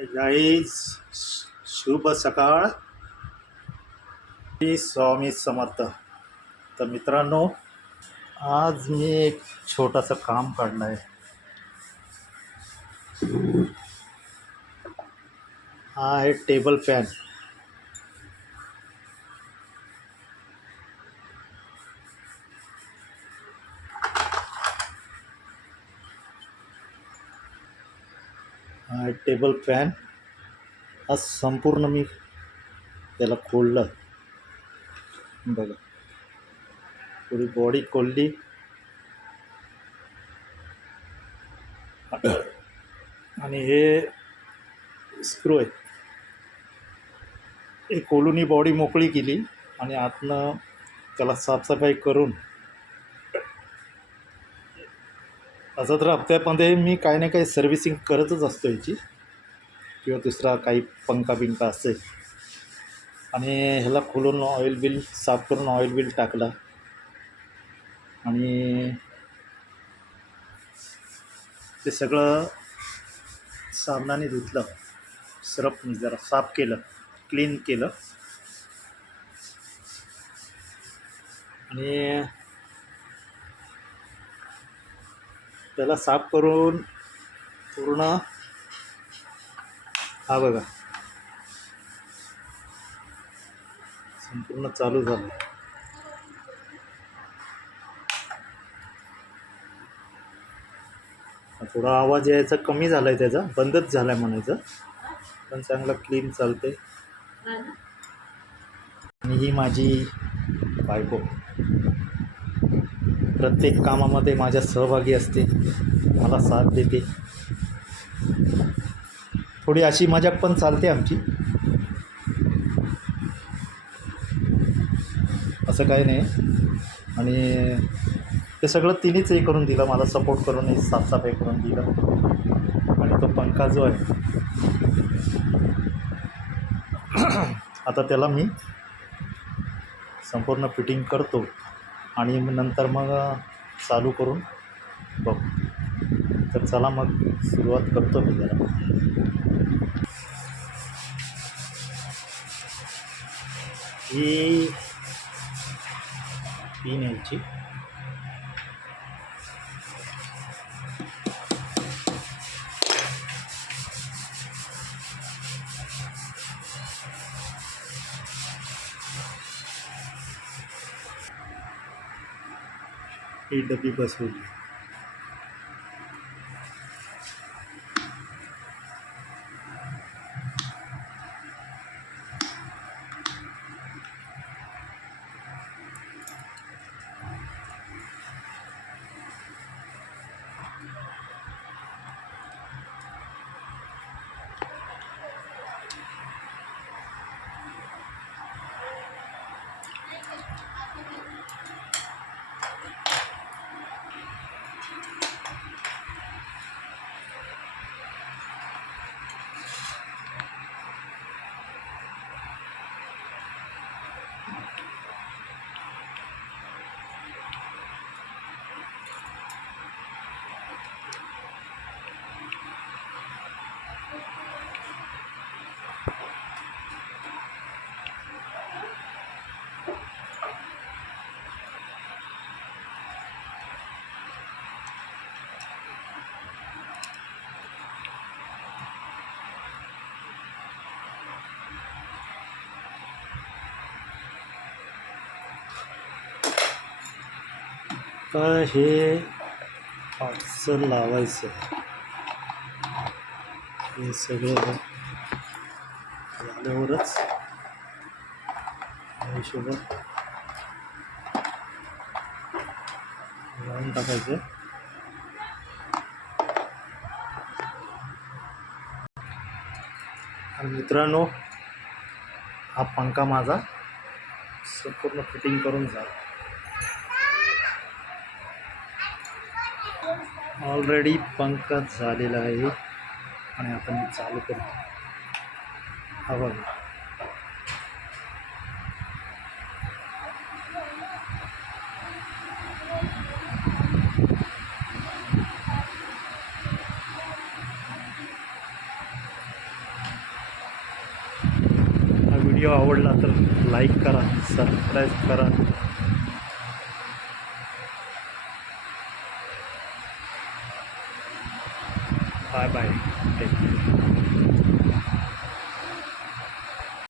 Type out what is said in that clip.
Guys शुभ सकाळ. श्री स्वामी समर्थ. तर मित्रांनो, आज मी एक छोटंसं काम काढलं आहे. हा आहे टेबल फॅन. हा आहे टेबल फॅन. आज संपूर्ण मी त्याला खोललं. बघा, थोडी बॉडी खोलली आणि हे स्क्रू आहे, हे खोलून बॉडी मोकळी केली आणि आतनं त्याला साफसफाई करून असं तर हप्त्यामध्ये मी काही ना काही सर्व्हिसिंग करतच असतो याची, किंवा दुसरा काही पंखा बिंका असेल. आणि ह्याला खोलून ऑइल बिल साफ करून ऑइल बिल टाकला आणि ते सगळं साबणाने धुतलं, सरफने जरा साफ केलं, क्लीन केलं. आणि त्याला साफ करून पूर्ण हा बघा संपूर्ण चालू झालं. थोडा आवाज यायचा कमी झाला आहे, त्याचा बंदच झाला आहे म्हणायचं, पण चांगला क्लीन चालते. आणि ही माझी बायको प्रत्येक कामामध्ये माझ्या सहभागी असते, मला साथ देते. थोडी अशी मजाक पण चालते आमची, असं काही नाही. आणि ते सगळं तिनेच हे करून दिलं, मला सपोर्ट करून हे साफसफाई करून दिलं. आणि तो पंखा जो आहे आता त्याला मी संपूर्ण फिटिंग करतो आणि नंतर मग चालू करून बघ. तर चला मग सुरुवात करतो मी जरा. ही पिन यायची, ही डबी बसवली. तर हे पार्सल लावायचं, हे सगळं झाल्यावरच हिशोबात लावून टाकायचं. आणि मित्रांनो, हा पंखा माझा संपूर्ण फिटिंग करून झाला. ऑलरेडी पंखा झालेला आहे आणि आता मी चालू करतो. हा बघा, व्हिडिओ आवडला तर लाईक करा, सबस्क्राईब करा. Bye bye.